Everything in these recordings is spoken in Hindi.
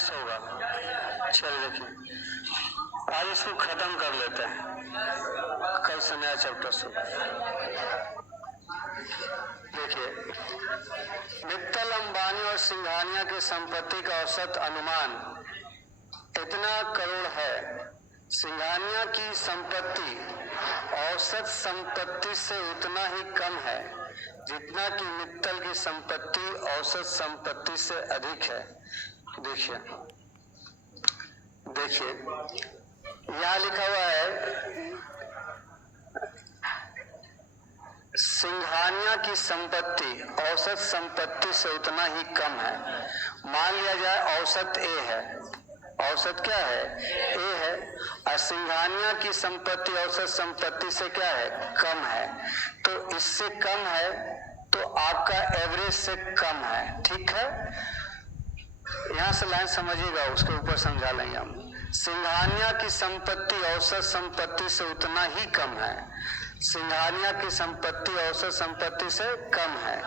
माइनस होगा। चलिए देखिए, आज इसको खत्म कर लेते हैं, कल से नया चैप्टर शुरू। देखिए, मित्तल, अंबानी और सिंघानिया की संपत्ति का औसत अनुमान इतना करोड़ है। सिंघानिया की संपत्ति औसत संपत्ति से उतना ही कम है जितना कि मित्तल की संपत्ति औसत संपत्ति से अधिक है। देखिए देखिए, यहाँ लिखा हुआ है सिंघानिया की संपत्ति औसत संपत्ति से उतना ही कम है। मान लिया जाए औसत ए है, औसत क्या है, ए है, और सिंघानिया की संपत्ति औसत संपत्ति से क्या है, कम है। तो इससे कम है तो आपका एवरेज से कम है। ठीक है, यहां से लाइन समझिएगा, उसके ऊपर समझा लेंगे हम। सिंघानिया की संपत्ति औसत संपत्ति से उतना ही कम है। सिंघानिया की संपत्ति औसत संपत्ति से कम है,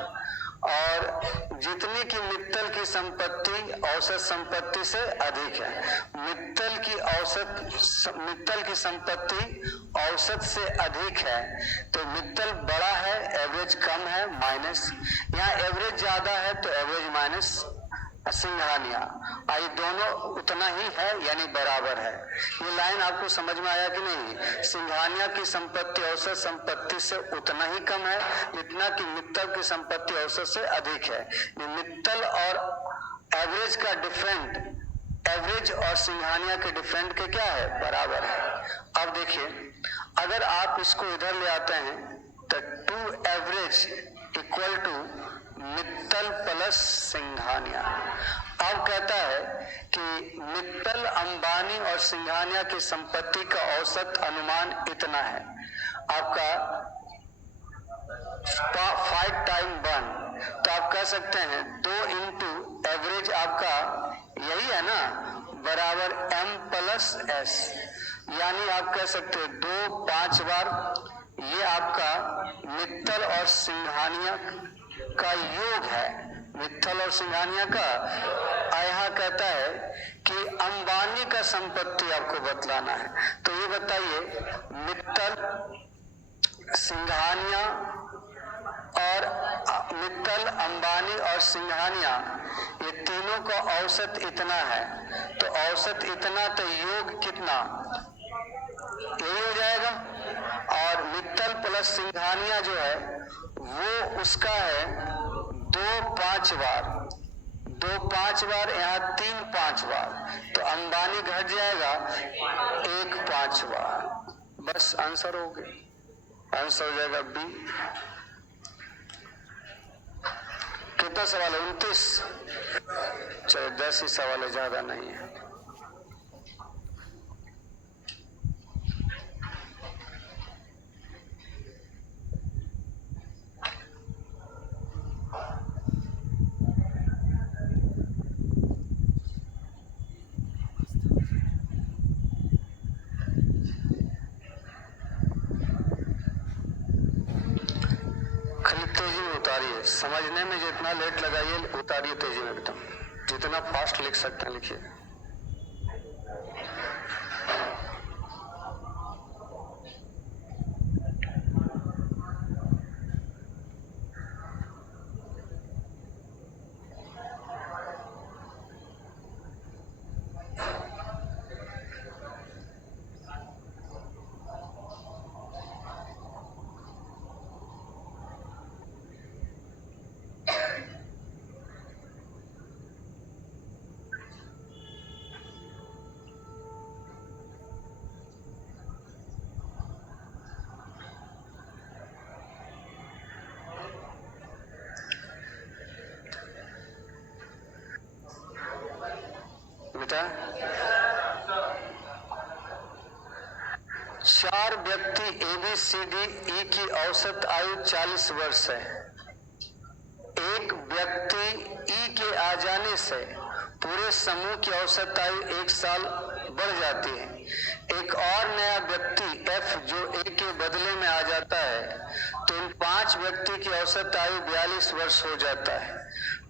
और जितनी की मित्तल की संपत्ति औसत संपत्ति से अधिक है। मित्तल की संपत्ति औसत से अधिक है, तो मित्तल बड़ा है, एवरेज कम है, माइनस। यहाँ एवरेज ज्यादा है तो एवरेज माइनस सिंघानिया, आई दोनों उतना ही है, यानी बराबर है। ये लाइन आपको समझ में आया कि नहीं? सिंघानिया की संपत्ति औसत संपत्ति से उतना ही कम है जितना कि मित्तल की संपत्ति औसत से अधिक है। ये मित्तल और एवरेज का डिफरेंट, एवरेज और सिंघानिया के डिफरेंट के क्या है, बराबर है। अब देखिए, अगर आप इसको इधर ले आते हैं तो 2 average equal to Mittal plus Singhania. अब कहता है कि मित्तल, अंबानी और सिंघानिया की संपत्ति का औसत अनुमान इतना है। आपका 5 टाइम 1, तो आप कह सकते हैं 2 इंटू एवरेज आपका यही है ना, बराबर m प्लस s, यानी आप कह सकते हैं 2 5 बार, ये आपका मित्तल और सिंघानिया का योग है। मित्तल और सिंघानिया का। यहाँ कहता है कि अंबानी का संपत्ति आपको बतलाना है, तो ये बताइए मित्तल, सिंघानिया और मित्तल, अंबानी और सिंघानिया, ये तीनों का औसत इतना है, तो औसत इतना तो योग कितना, यही हो जाएगा। और मित्तल प्लस सिंघानिया जो है वो उसका है 2 5 बार, 2 5 बार, यहाँ 3 5 बार, तो अंबानी घट जाएगा 1 5 बार। बस आंसर हो गया, आंसर हो जाएगा बी। कितना सवाल है, 29? चलो 10 ही सवाल है, ज्यादा नहीं है। समझने में जितना लेट लगाइए, उतारिए तेजी में एकदम, जितना फास्ट लिख सकते हैं लिखिए। बेटा, 4 व्यक्ति ABCDE की औसत आयु 40 वर्ष है। एक व्यक्ति E के आ जाने से पूरे समूह की औसत आयु 1 साल बढ़ जाती है। एक और नया व्यक्ति F जो A के बदले में आ जाता है, तो इन 5 व्यक्ति की औसत आयु 42 वर्ष हो जाता है।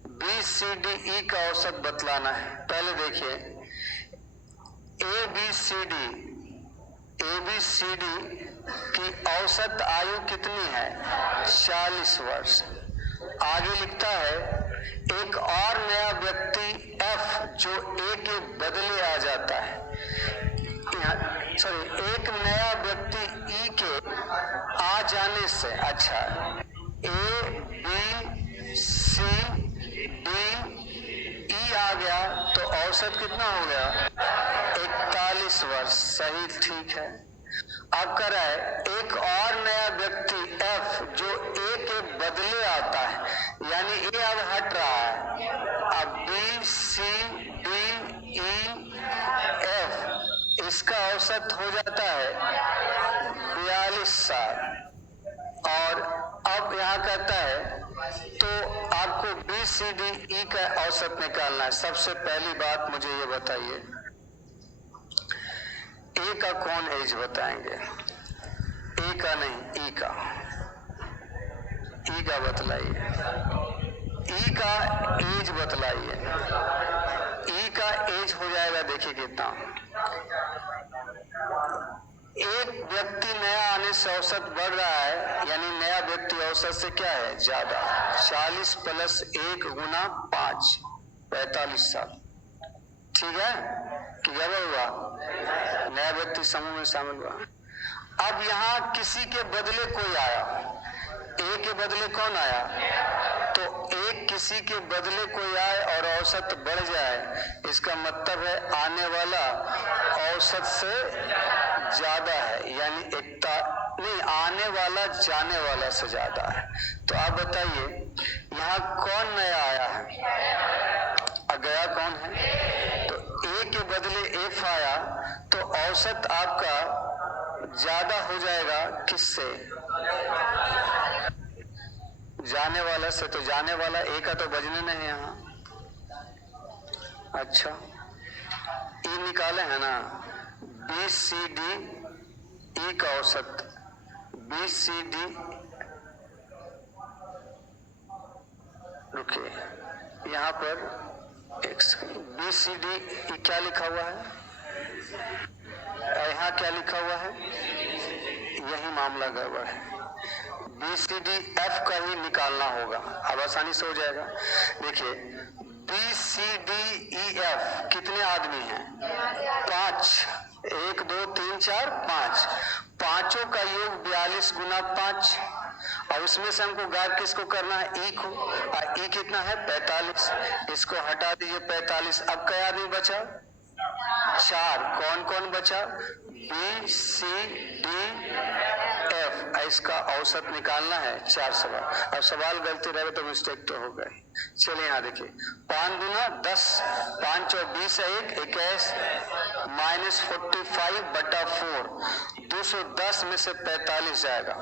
बी सी डी ई का औसत बतलाना है। पहले देखिए ए बी सी डी की औसत आयु कितनी है? 40 वर्ष। आगे लिखता है एक और नया व्यक्ति एफ जो ए के बदले आ जाता है, एक नया व्यक्ति ई के आ जाने से, अच्छा ए बी सी डी ई आ गया तो औसत कितना हो गया? 41 वर्ष। सही, ठीक है। अब कर रहा है एक और नया व्यक्ति एफ जो ए के बदले आता है, यानी ए अब हट रहा है। अब B C D E F इसका औसत हो जाता है 42 साल। और अब यहां कहता है तो आपको बी सी डी ई का औसत निकालना है। सबसे पहली बात मुझे ये बताइए, ए का कौन एज बताएंगे? ए का नहीं, ई का। ई का बतलाइए, ई का एज बतलाइए। ई का एज हो जाएगा, देखिए कितना। एक व्यक्ति नया आने से औसत बढ़ रहा है, यानी नया व्यक्ति औसत से क्या है? ज्यादा। 40 प्लस 1 गुना 5, 45 साल। ठीक है कि गड़बड़ हुआ? नया व्यक्ति समूह में शामिल हुआ। अब यहां किसी के बदले कोई आया, ए के बदले कौन आया? तो एक किसी के बदले कोई आए और औसत बढ़ जाए, इसका मतलब है आने वाला औसत से ज्यादा है, यानी नहीं, आने वाला जाने वाला से ज्यादा है। तो आप बताइए यहाँ कौन नया आया है? गया कौन है? तो ए के बदले एफ आया, तो औसत आपका ज्यादा हो जाएगा किससे? जाने वाला से। तो जाने वाला ए का तो बजने नहीं यहाँ। अच्छा, ई निकाले है ना, बी सी डी ई का औसत। बी सी डी, रुकिए यहाँ पर बी सी डी ई क्या लिखा हुआ है? यहाँ क्या लिखा हुआ है? यही मामला गड़बड़ है। बी सी डी एफ का ही निकालना होगा, अब आसानी से हो जाएगा। देखिए B C D E F कितने आदमी हैं? 5। 1 2 3 4 5, पांचों का योग 42 गुना 5। और उसमें से हमको गायब किसको करना है? ई को। और ई कितना है? 45। इसको हटा दीजिए 45। अब क्या आदमी बचा? 4। कौन कौन बचा? B C D F. इसका औसत निकालना है 4 सवाल। अब सवाल गलती रहे तो मिस्टेक तो हो गई। चलिए यहाँ देखिए, 5 दूना 10, 5 और 20 है 21 माइनस 45 बटा 4, 210 में से 45 जाएगा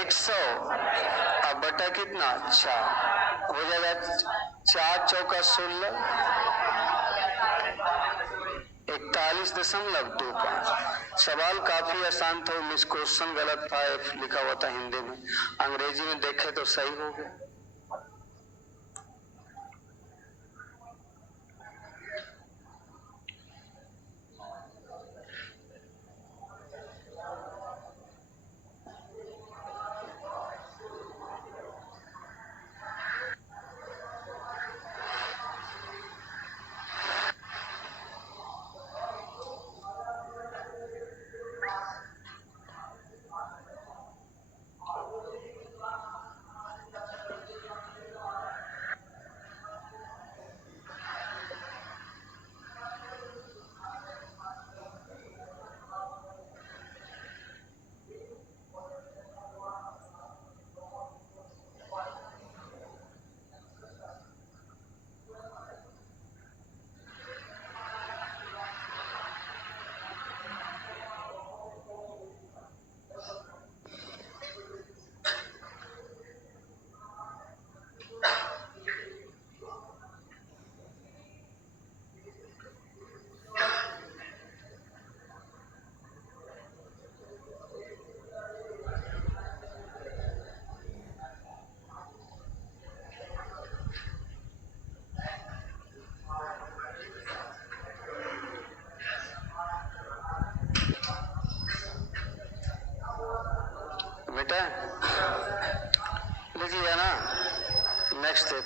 100। अब बटा कितना? 4 हो जाएगा। 4 चौका 16, 41.25। सवाल काफी आसान था, मिस क्वेश्चन गलत था, लिखा हुआ था हिंदी में, अंग्रेजी में देखे तो सही हो गया।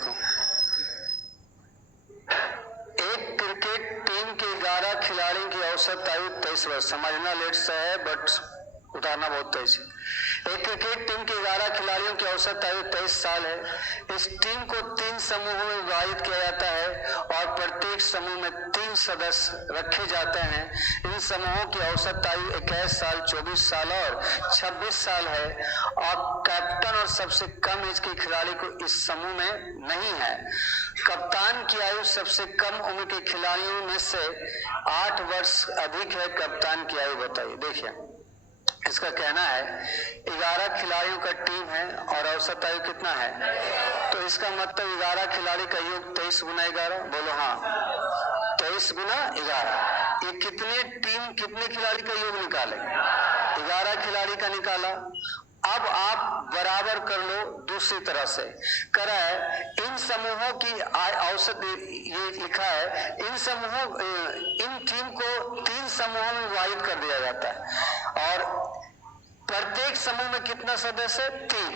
देखो, एक क्रिकेट टीम के 11 खिलाड़ियों की औसत आयु 23 वर्ष। समझना लेट से है बट उतारना बहुत तेज है। एक क्रिकेट टीम के 11 खिलाड़ियों की औसत आयु 23 साल है। इस टीम को 3 समूहों में विभाजित किया जाता है और प्रत्येक समूह में 3 सदस्य रखे जाते हैं। इन समूहों की औसत आयु 21 साल, 24 साल और 26 साल है और कैप्टन और सबसे कम एज के खिलाड़ी को इस समूह में नहीं है। कप्तान की आयु सबसे कम उम्र के खिलाड़ियों में से 8 वर्ष अधिक है। कप्तान की आयु बताइए। देखिए, इसका कहना है 11 खिलाड़ियों का टीम है और औसत आयु कितना है, तो इसका मतलब 11 खिलाड़ी का योग 23 गुना 11। बोलो हाँ, 23 गुना 11। ये कितने खिलाड़ी का योग निकाले? 11 खिलाड़ी का निकाला। अब आप बराबर कर लो दूसरी तरह से। करा है इन समूहों की औसत, ये लिखा है इन टीम को 3 समूहों में विभाजित कर दिया जाता है और प्रत्येक समूह में कितना सदस्य? 3।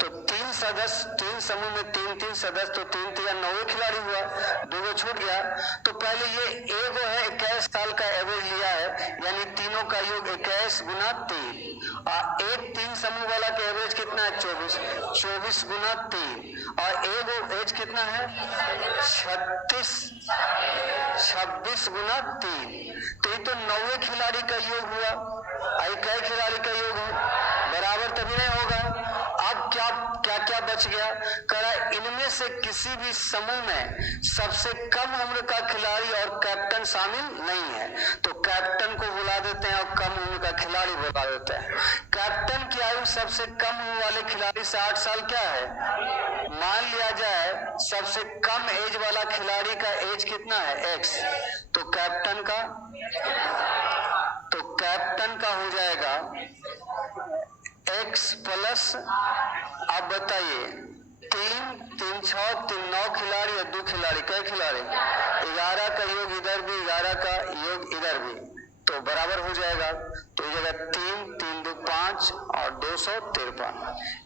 तो 3 सदस्य, 3 समूह में 3 सदस्य, तो 3 3 9 खिलाड़ी हुआ, 2 छूट गया। तो पहले ये एगो है 21 साल का एवरेज लिया है, यानी तीनों का योग 21 गुना 3 और एक 3 समूह वाला का एवरेज कितना है? 24, 24 गुना 3 और एगो एज कितना है? 26 गुना 3। तो ये तो 9 खिलाड़ी का योग हुआ। आई कई खिलाड़ी का योग है, बराबर तभी नहीं होगा। अब क्या क्या क्या बच गया? करा इनमें से किसी भी समूह में सबसे कम उम्र का खिलाड़ी और कैप्टन शामिल नहीं है, तो कैप्टन को बुला देते हैं और कम उम्र का खिलाड़ी बुला देते हैं। कैप्टन की आयु सबसे कम उम्र वाले खिलाड़ी से 8 साल क्या है? मान लिया जाए सबसे कम एज वाला खिलाड़ी का एज कितना है? X। तो कैप्टन का हो जाएगा X प्लस, आप बताइए 3 3 6 3 9 खिलाड़ी या 2 खिलाड़ी? कई खिलाड़ी? 11 का योग इधर भी, 11 का योग इधर भी, तो बराबर हो जाएगा। तो ये जगह 3 3 2 5 और 253,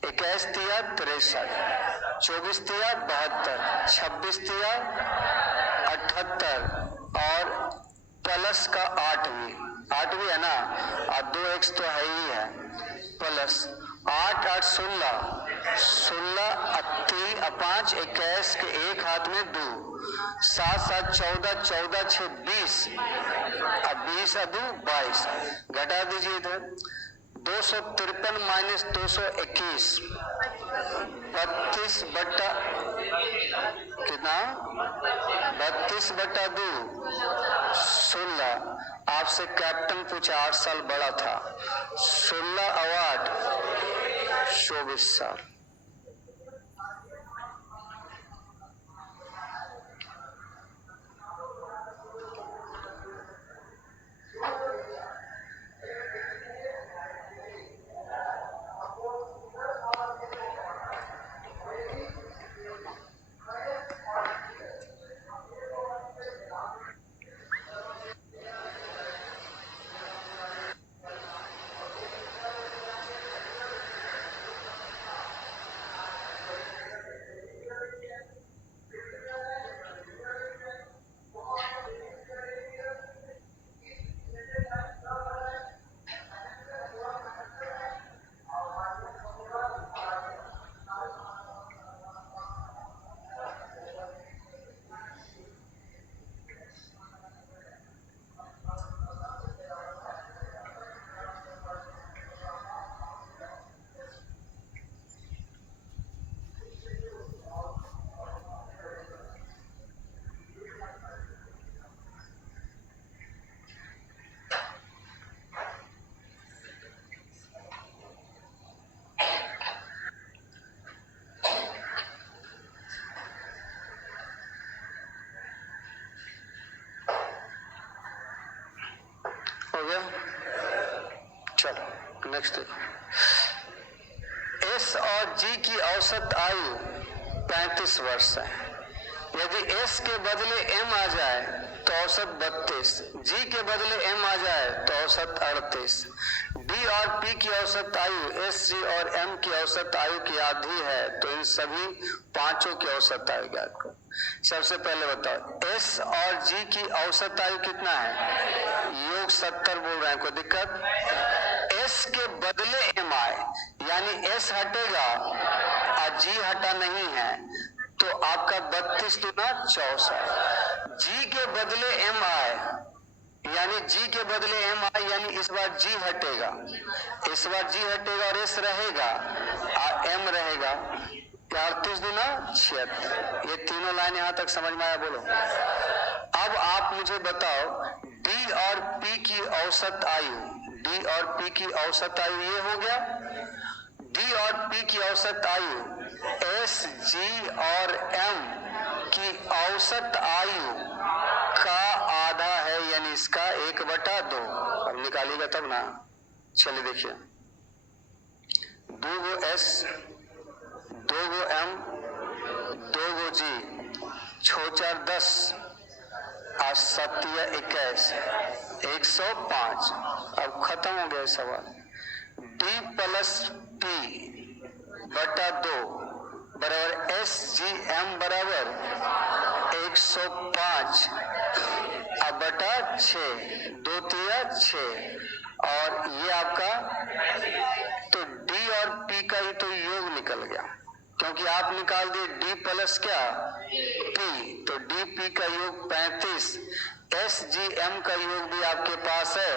21 तिया 63, 24 तिया 72, 26 तिया 78 और प्लस का 8 भी है ना, और 2x तो है ही है, प्लस 8 8 16 16 3 5 21 के एक हाथ में 2, 7 7 14 14 6 20 अब 20 2 22, घटा दीजिए इधर 253 माइनस 221, 32 बट्टा कितना? 32 बट्टा 2 16। आपसे कैप्टन पूछा 8 साल बड़ा था, 16 और 8 24 साल। हो गया? चलो नेक्स्ट देखो। एस और जी की औसत आयु 35 वर्ष है। यदि S के बदले M आ जाए तो औसत 32, G के बदले M आ जाए तो औसत 38। D और P की औसत आयु S, G और M की औसत आयु की आधी है, तो इन सभी पांचों की औसत आयु ज्ञात करो। सबसे पहले बताओ S और G की औसत आयु कितना है? योग 70 बोल रहे हैं, कोई दिक्कत? S के बदले M आए यानी S हटेगा और G हटा नहीं है, तो आपका 32 दूना 64। G के बदले M आए यानी G के बदले M आए यानी इस बार G हटेगा, इस बार G हटेगा और S रहेगा और M रहेगा। 38 दूना 76। ये तीनों लाइन यहां तक समझ में आया? बोलो। अब आप मुझे बताओ D और P की औसत आयु, D और P की औसत आयु ये हो गया। D और P की औसत आयु S, G और M की औसत आयु का आधा है यानी इसका 1/2। अब निकालिएगा तब ना। चलिए देखिए, 2 गो S, 2 गो M, 2 गो G, 6 4 10 और 7 21, 105। अब खत्म हो गया सवाल। D प्लस P बटा 2 बराबर S, G, M बराबर 105 अब बटा 6, 2 3 6 और ये आपका, तो D और P का ही तो योग निकल गया, क्योंकि आप निकाल दिए D प्लस क्या P, तो D P का योग 35। S, G, M का योग भी आपके पास है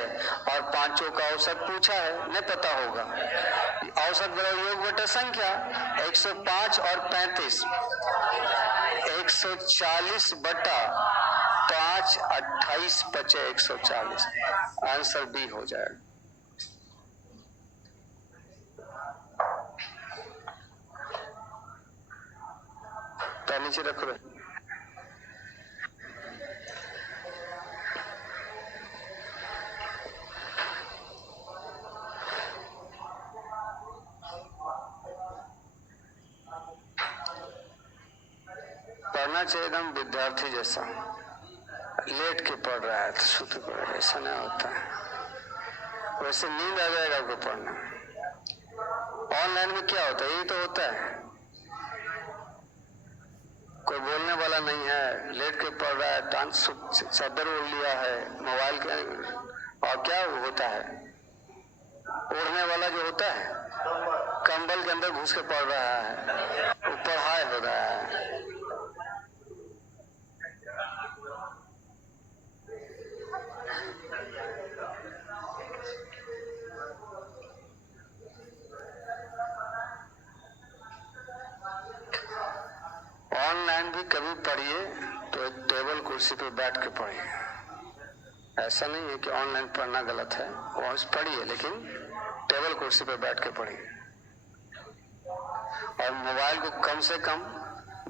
और पांचों का औसत पूछा है, नहीं पता होगा। औसत बराबर योग बटा संख्या, 105 और 35, 140 बटा 5, 28 बचे 140। आंसर बी हो जाएगा। तो नीचे रख रहे पढ़ना चाहिए एकदम विद्यार्थी जैसा, लेट के पढ़ रहा है तो सुत पढ़, ऐसा नहीं होता है। वैसे नींद आ जाएगा आपको पढ़ना। ऑनलाइन में क्या होता है, यही तो होता है, कोई बोलने वाला नहीं है, लेट के पढ़ रहा है, टांग चादर ओढ़ लिया है मोबाइल के, और क्या होता है, ओढ़ने वाला जो होता है कंबल के अंदर घुस के पढ़ रहा है, वो पढ़ाई हो रहा है। ऑनलाइन भी कभी पढ़िए तो एक टेबल कुर्सी पे बैठ के पढ़िए। ऐसा नहीं है कि ऑनलाइन पढ़ना गलत है, वहां पढ़िए लेकिन टेबल कुर्सी पे बैठ के पढ़िए। और मोबाइल को कम से कम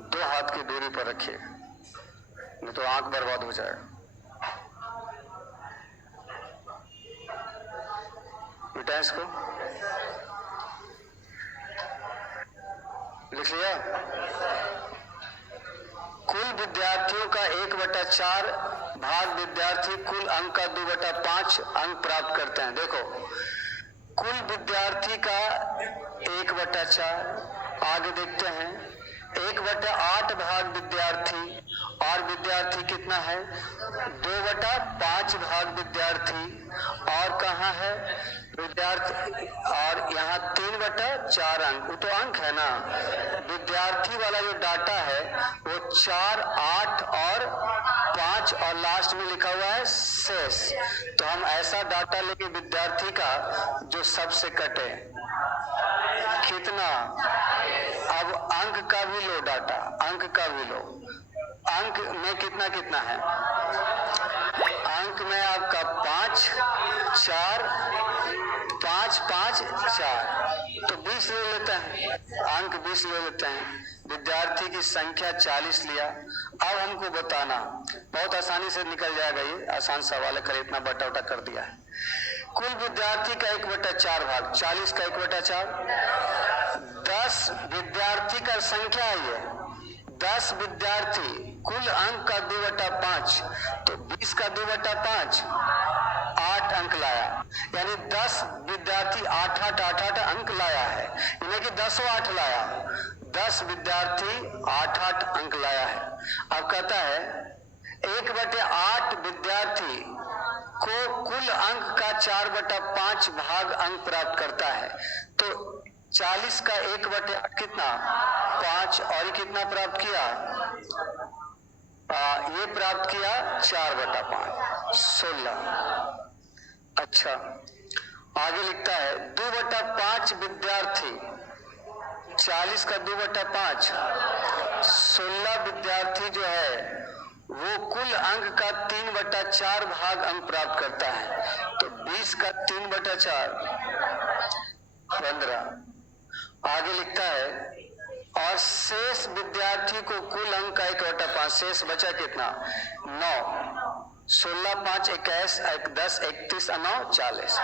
2 हाथ की दूरी पर रखिए, नहीं तो आंख बर्बाद हो जाएगा। बेटा इसको लिख लिया। कुल विद्यार्थियों का 1/4 भाग विद्यार्थी कुल अंक का 2/5 अंक प्राप्त करते हैं। देखो, कुल विद्यार्थी का 1/4, आगे देखते हैं 1/8 भाग विद्यार्थी, और विद्यार्थी कितना है 2/5 भाग विद्यार्थी, और कहाँ है विद्यार्थी, और यहाँ 3/4 अंक, वो तो अंक है ना। विद्यार्थी वाला जो डाटा है वो 4, 8 और 5 और लास्ट में लिखा हुआ है शेष। तो हम ऐसा डाटा लेके विद्यार्थी का जो सबसे कटे, कितना, अब अंक का भी लो डाटा, अंक का भी लो। अंक में कितना कितना है, अंक में आपका 5, 4, 5, 5, 4, तो 20 ले लेते हैं, अंक 20 ले लेते हैं। विद्यार्थी की संख्या 40 लिया। अब हमको बताना, बहुत आसानी से निकल जाएगा, ये आसान सवाल है, कल इतना बटा उटा कर दिया है। कुल विद्यार्थी का 1/4 भाग, 40 का 1/4, 10 विद्यार्थी का संख्या है ये, 10 विद्यार्थी कुल अंक का 2/5, तो 20 का 2/5 8 अंक लाया, यानी 10 विद्यार्थी 8 अंक लाया है, यानी कि 10 8 लाया, 10 विद्यार्थी 8 अंक लाया है। अब कहता है 1/8 विद्यार्थी को कुल अंक का 4/5 भाग अंक प्राप्त करता है, तो 40 का 1/8 कितना 5, और ये कितना प्राप्त किया, ये प्राप्त किया 4/5 16। अच्छा, आगे लिखता है 2/5 विद्यार्थी, 40 का 2/5 16 विद्यार्थी जो है वो कुल अंक का 3/4 भाग अंक प्राप्त करता है, तो 20 का 3/4 15। आगे लिखता है और शेष विद्यार्थी को कुल अंक का 1/5, शेष बचा कितना 9, 16 5 21 10 31 9 40,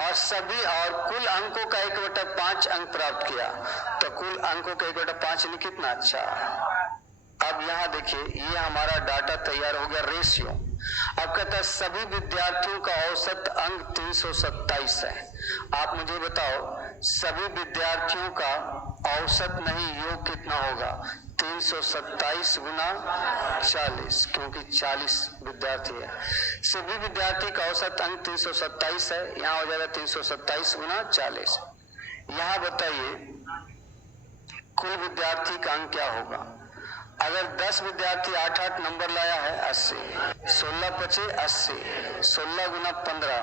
और सभी और कुल अंकों का 1/5 अंक प्राप्त किया, तो कुल अंकों का 1/5 यानी कितना, अच्छा। अब यहाँ देखिए ये हमारा डाटा तैयार हो गया, रेशियो। अब कहता है सभी विद्यार्थियों का औसत अंक 327 है। आप मुझे बताओ सभी विद्यार्थियों का औसत नहीं योग कितना होगा, 327 गुना 40, क्योंकि 40 विद्यार्थी है। सभी विद्यार्थी का औसत अंक 327 है, यहाँ हो जाएगा 327 गुना 40। यहाँ बताइए कुल विद्यार्थी का अंक क्या होगा। अगर 10 विद्यार्थी 8 नंबर लाया है 80, 16 पचे 80, 16 गुना 15,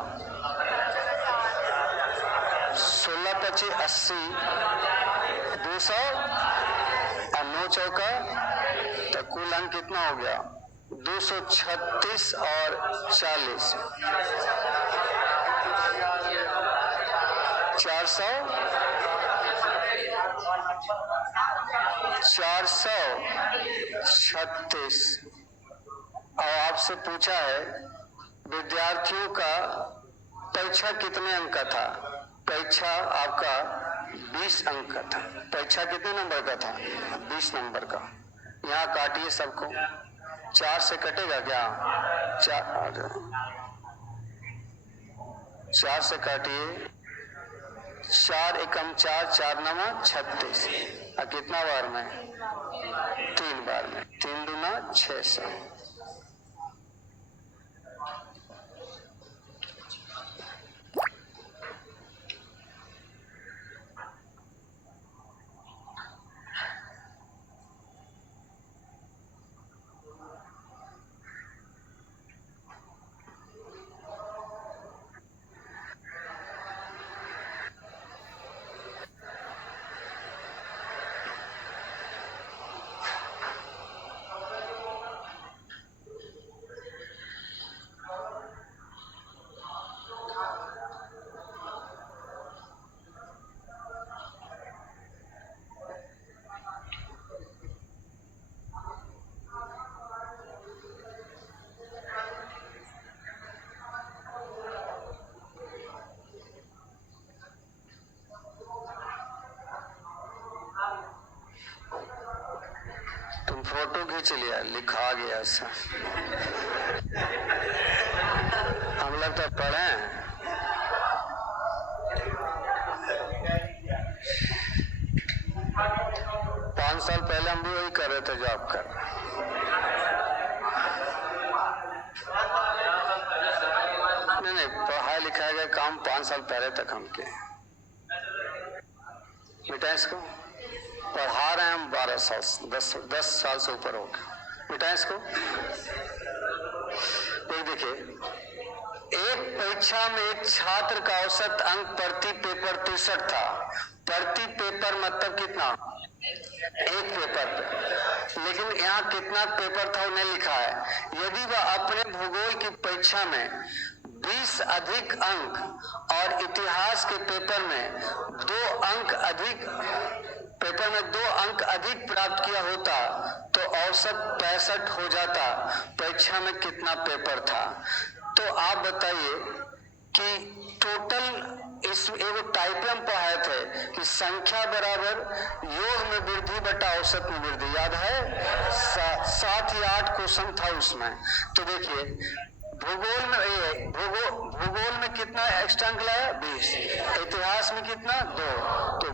16 पचे 80, 200 और 9 चौका, तो कुल अंक कितना हो गया 236 और 40, 436। और आपसे पूछा है विद्यार्थियों का परीक्षा कितने अंक का था, परीक्षा आपका 20 अंक का था। परीक्षा कितने नंबर का था, 20 नंबर का। यहाँ काटिए सबको, 4 से कटेगा क्या, 4 से काटिए, 4 एकम 4, 4 नवा 36, और कितना बार में 3 बार में, 3 दूना 600। तुम फोटो खींच लिया, लिखा गया ऐसा, हम लोग तो पढ़े हैं। पाँच साल पहले हम भी वही कर रहे थे, जॉब कर। नहीं, पढ़ाई लिखाई का काम 5 साल पहले तक हम के। बेटा इसको पढ़ा रहे हैं हम 12 साल, 10 साल से ऊपर हो गया। बेटा इसको एक देखिए, एक परीक्षा में एक छात्र का औसत अंक प्रति पेपर 63 था। प्रति पेपर मतलब कितना, एक पेपर पे, लेकिन यहाँ कितना पेपर था वो नहीं लिखा है। यदि वह अपने भूगोल की परीक्षा में 20 अधिक अंक और इतिहास के पेपर में 2 अंक अधिक प्राप्त किया होता तो औसत 65 हो जाता। परीक्षा में कितना पेपर था, तो आप बताइए कि टोटल इस एगो टाइप हम पढ़ाए थे कि संख्या बराबर योग में वृद्धि बटा औसत में वृद्धि, याद है? 7 या 8 क्वेश्चन था उसमें। तो देखिए भूगोल में भूगोल में कितना एक्स्ट्रा अंक लाया? 20। इतिहास में कितना? 2। तो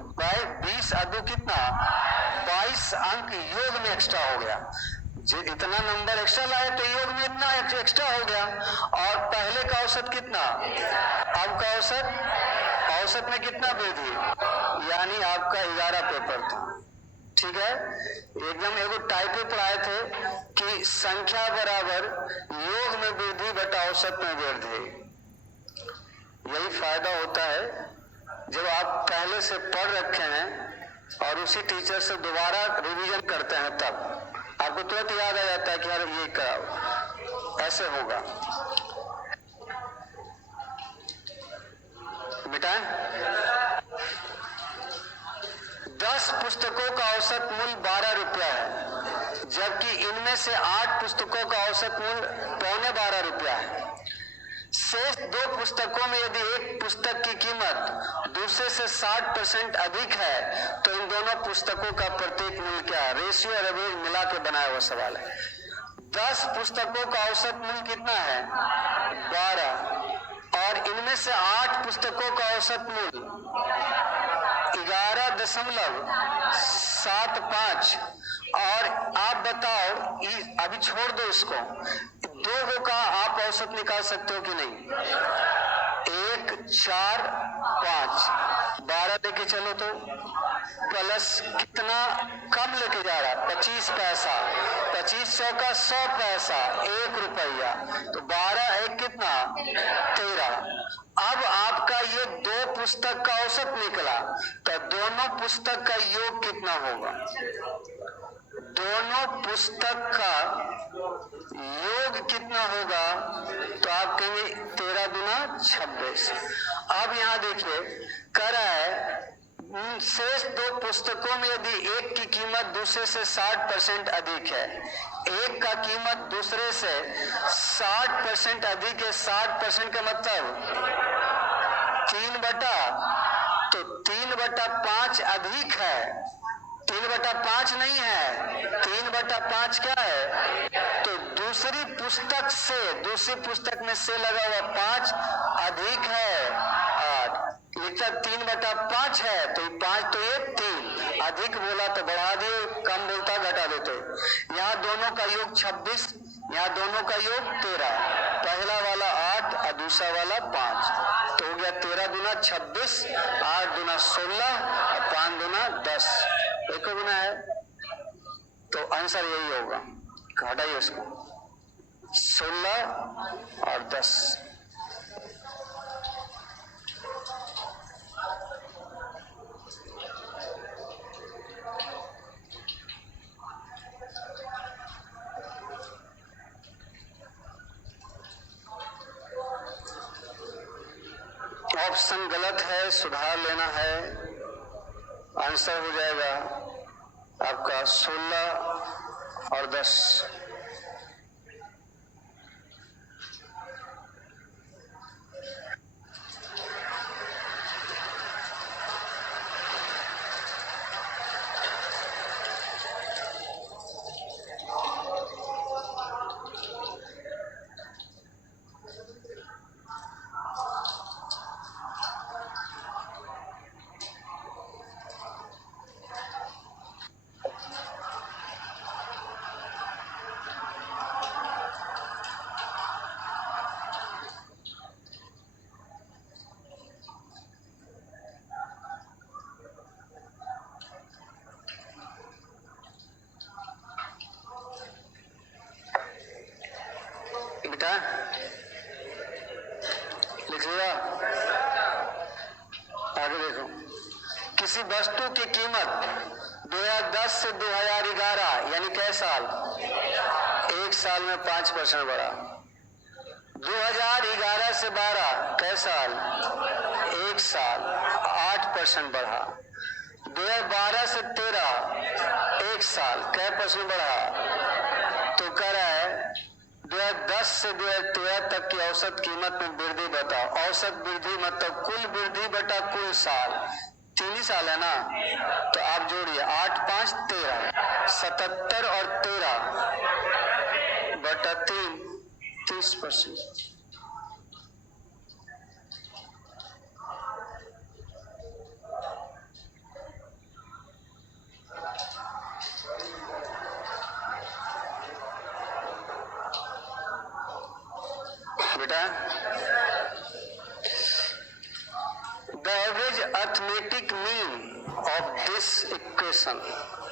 20 और 2 कितना? 22 अंक योग में एक्स्ट्रा हो गया। इतना नंबर एक्स्ट्रा लाए तो योग में इतना एक्स्ट्रा हो गया। और पहले का औसत कितना? अब का औसत में कितना वृद्धि? यानी आपका 11 पेपर था, ठीक है? एकदम एगो टाइप पढ़ाए थे कि संख्या बराबर योग में वृद्धि बटा औसत में वृद्धि। यही फायदा होता है जब आप पहले से पढ़ रखे हैं और उसी टीचर से दोबारा रिवीजन करते हैं, तब आपको तुरंत याद आ जाता है कि यार ये कराओ, ऐसे होगा। बेटा 10 पुस्तकों का औसत मूल्य 12 रुपया है, जबकि इनमें से 8 पुस्तकों का औसत मूल्य 12.25 रुपया है। शेष 2 पुस्तकों में यदि एक पुस्तक की कीमत दूसरे से 60% अधिक है तो इन दोनों पुस्तकों का प्रत्येक मूल्य क्या है? रेशियो और एवरेज मिला के बनाया हुआ सवाल है। 10 पुस्तकों का औसत मूल्य कितना है? 12, और इनमें से 8 पुस्तकों का औसत मूल्य 11.75। और आप बताओ, अभी छोड़ दो इसको, 2 का आप औसत निकाल सकते हो कि नहीं? 1, 4, 5, 12 लेके चलो तो प्लस कितना कम लेके जा रहा? 25 पैसा। 25 का 100 पैसा, 1 रुपया। तो 12 1 कितना? 13। अब आपका ये 2 पुस्तक का औसत निकला, तो दोनों पुस्तक का योग कितना होगा? दोनों पुस्तक का योग कितना होगा? तो आप कहेंगे 13 दूना 26। अब यहां देखिए कह रहा है शेष 2 पुस्तकों में यदि एक की कीमत दूसरे से 60% अधिक है, एक का कीमत दूसरे से 60% अधिक है। 60% का मतलब 3/5 अधिक है, 3/5 नहीं है, 3/5 क्या है? तो दूसरी पुस्तक में से लगा हुआ 5 अधिक है 8, लिखता 3/5 है तो 5 तो ये 3, अधिक बोला तो बढ़ा दिए, कम बोलता घटा देते। यहाँ दोनों का योग 26, यहाँ दोनों का योग 13, पहला वाला 8 और दूसरा वाला 5, तो हो गया 13 दूना 26, 8 दूना 16 और 5 दूना 10, एक गुना है। तो आंसर यही होगा, घटाइए इसको, 16 और 10। ऑप्शन गलत है, सुधार लेना है। आंसर हो जाएगा आपका 16 और 10। बेटा लिख लिया, आगे देखो। किसी वस्तु की कीमत 2010 से 2011 यानी कै साल? 1 साल में 5% बढ़ा। 2011 से 12 कै साल? 1 साल 8% बढ़ा। 2012 से 13 1 साल कै % बढ़ा? तो कह रहा है 2010 2010 से 2013 तक की औसत कीमत में वृद्धि बताओ। औसत वृद्धि मतलब कुल वृद्धि बटा कुल साल, 3 ही साल है ना, तो आप जोड़िए 8 5 13, 77 और 13 बटा 3, 30%। बेटा the average arithmetic mean of this equation,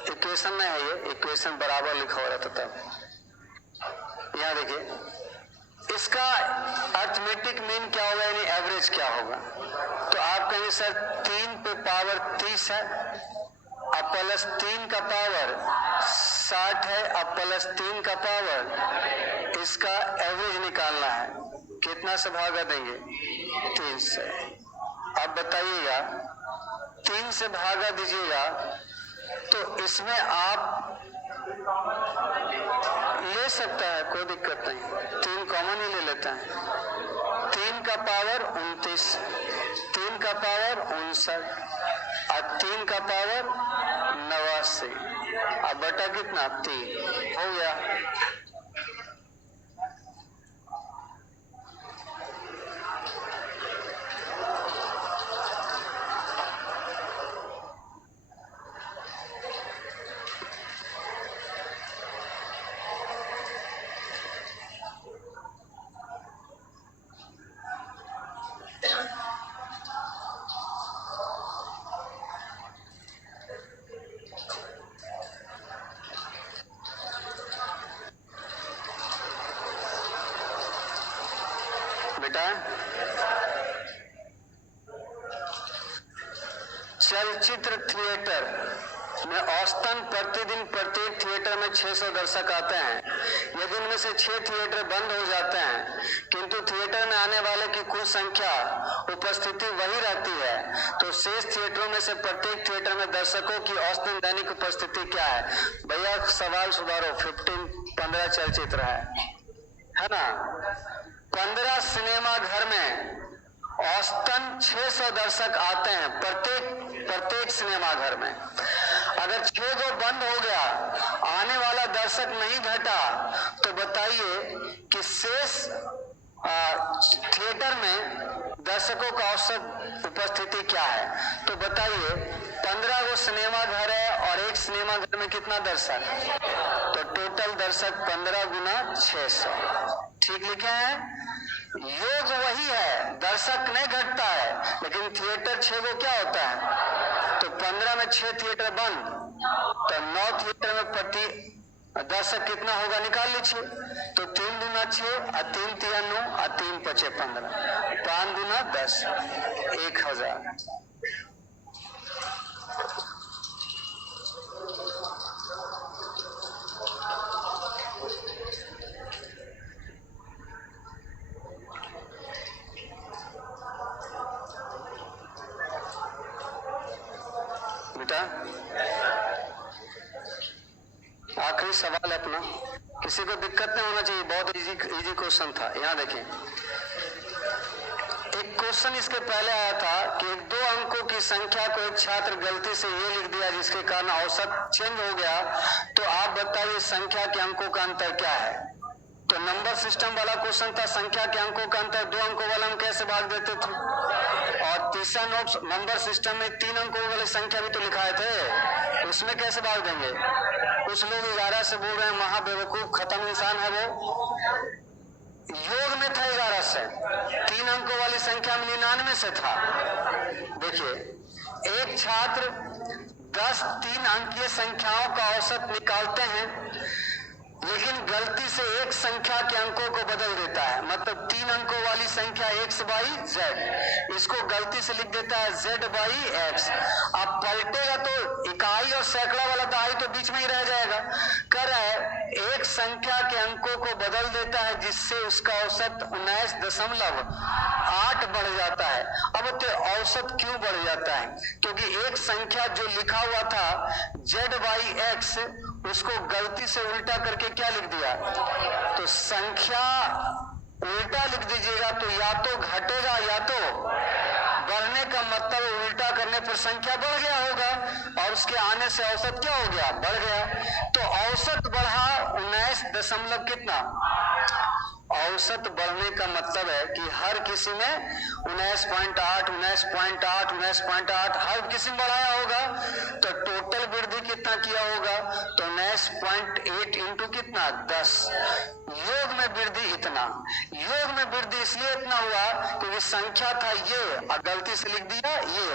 equation में है ये, इक्वेशन बराबर लिखा हो रहा था तब। यहाँ देखिए इसका अर्थमेटिक मीन क्या होगा, यानी एवरेज क्या होगा। तो आप कहेंगे सर 3 पे पावर 30 है, अब प्लस 3 का पावर 60 है, अब प्लस 3 का पावर, इसका एवरेज निकालना है। कितना से भागा देंगे, 3 से। अब बताइएगा 3 से भागा दीजिएगा तो इसमें आप ले सकता है, कोई दिक्कत नहीं, 3 कॉमन ही ले लेता है। 3 का पावर 29, 3 का पावर 59 और 3 का पावर 89। अब बटा कितना, 3 हो गया। बेटा चलचित्र थिएटर में औसतन प्रतिदिन प्रत्येक थिएटर में 600 दर्शक आते हैं। यदि इनमें से 6 थिएटर बंद हो जाते हैं किंतु थिएटर में आने वाले की कुल संख्या उपस्थिति वही रहती है, तो शेष थिएटरों में से प्रत्येक थिएटर में दर्शकों की औसतन दैनिक उपस्थिति क्या है। भैया सवाल सुधारो, 15 चलचित्र है ना, 15 सिनेमा घर में औसतन 600 दर्शक आते हैं प्रत्येक सिनेमा घर में। अगर 6 जो बंद हो गया, आने वाला दर्शक नहीं घटा, तो बताइए कि शेष थिएटर में दर्शकों का औसत उपस्थिति क्या है। तो बताइए 15 गो सिनेमा घर है और एक सिनेमा घर में कितना दर्शक, तो टोटल दर्शक 15 गुना 600। ठीक लिखे हैं, योग वही है, दर्शक नहीं घटता है, लेकिन थिएटर 6 गो क्या होता है, तो 15 में 6 थिएटर बंद, तो 9 थिएटर में प्रति दर्शक कितना होगा निकाल लीजिए। तो 3 दूना 6 और 3 तिया 9 और 3 पचे 15, 5 दूना 10, 1000। बेटा आखिरी सवाल है अपना, किसी को दिक्कत नहीं होना चाहिए, बहुत इजी क्वेश्चन था। यहाँ देखें, एक क्वेश्चन इसके पहले आया था कि 2 अंकों की संख्या को एक छात्र गलती से ये लिख दिया जिसके कारण औसत चेंज हो गया, तो आप बताइए संख्या के अंकों का अंतर क्या है। तो नंबर सिस्टम वाला क्वेश्चन था, संख्या के अंकों का अंतर 2 अंकों वाला हम कैसे भाग देते थे, और तीसरा नोट नंबर सिस्टम में 3 अंकों वाली संख्या भी तो लिखाए थे, उसमें कैसे भाग देंगे। कुछ लोग 11 से बोल रहे हैं, महाबेवकूफ खत्म इंसान है वो, योग में था 11 से, 3 अंकों वाली संख्या में 99 से था। देखिए एक छात्र 10 3 अंकीय संख्याओं का औसत निकालते हैं, लेकिन गलती से एक संख्या के अंकों को बदल देता है, मतलब 3 अंकों वाली संख्या x बाई z, इसको गलती से लिख देता है z बाई x। अब पलटेगा तो इकाई और सैकड़ा वाला दहाई तो बीच में ही रह जाएगा। कर रहा है एक संख्या के अंकों को बदल देता है जिससे उसका औसत 19.8 बढ़ जाता है। अब औसत क्यों बढ़ जाता है, क्योंकि एक संख्या जो लिखा हुआ था z बाई x उसको गलती से उल्टा करके क्या लिख दिया? तो संख्या उल्टा लिख दीजिएगा तो या तो घटेगा या तो बढ़ने का मतलब उल्टा करने पर संख्या बढ़ गया होगा और उसके आने से औसत क्या हो गया? बढ़ गया। तो औसत बढ़ा 19 दशमलव कितना? औसत बढ़ने का मतलब है कि हर किसी में 19.8 19.8 19.8 हर किसी में बढ़ाया होगा। तो टोटल वृद्धि कितना किया होगा? तो 19.8 इंटू कितना? 10। योग में वृद्धि इतना। योग में वृद्धि इसलिए इतना हुआ क्योंकि संख्या था ये और गलती से लिख दिया ये।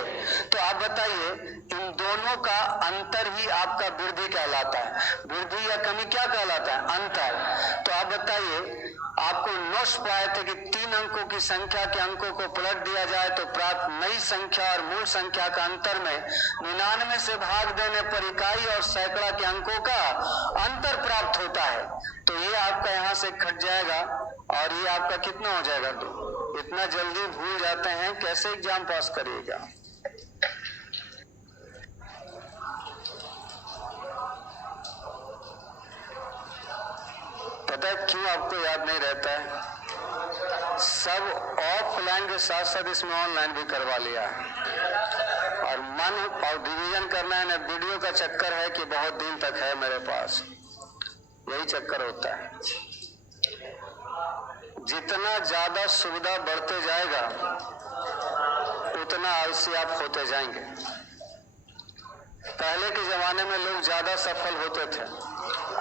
तो आप बताइए इन दोनों का अंतर ही आपका वृद्धि कहलाता है। वृद्धि या कमी क्या कहलाता है? अंतर। तो आप बताइए आपको नोट्स पढ़ाए थे कि 3 अंकों की संख्या के अंकों को पलट दिया जाए तो प्राप्त नई संख्या और मूल संख्या का अंतर में 99 से भाग देने पर इकाई और सैकड़ा के अंकों का अंतर प्राप्त होता है। तो ये आपका यहाँ से कट जाएगा और ये आपका कितना हो जाएगा? 2। इतना जल्दी भूल जाते हैं, कैसे एग्जाम पास करिएगा? पता है क्यों आपको याद नहीं रहता है? सब ऑफलाइन के साथ साथ इसमें ऑनलाइन भी करवा लिया है और मन और डिवीजन करना है ना, वीडियो का चक्कर है कि बहुत दिन तक है मेरे पास, यही चक्कर होता है। जितना ज्यादा सुविधा बढ़ते जाएगा उतना आलसी आप होते जाएंगे। पहले के जमाने में लोग ज्यादा सफल होते थे,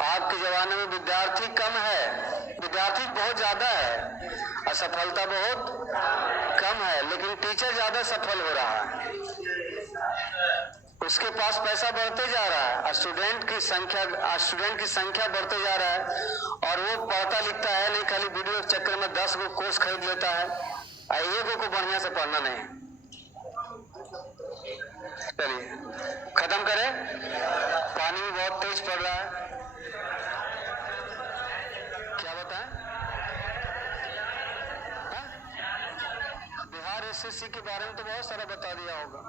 आज के जमाने में विद्यार्थी कम है, विद्यार्थी बहुत ज्यादा है, असफलता बहुत कम है, लेकिन टीचर ज्यादा सफल हो रहा है। उसके पास पैसा बढ़ते जा रहा है, स्टूडेंट की संख्या बढ़ते जा रहा है और वो पढ़ता लिखता है नहीं, खाली वीडियो के चक्कर में 10 गो कोर्स खरीद लेता है और एगो को बढ़िया से पढ़ना नहीं। चलिए खत्म करें, पानी भी बहुत तेज पड़ रहा है। क्या बताएं? बिहार एसएससी के बारे में तो बहुत सारा बता दिया होगा।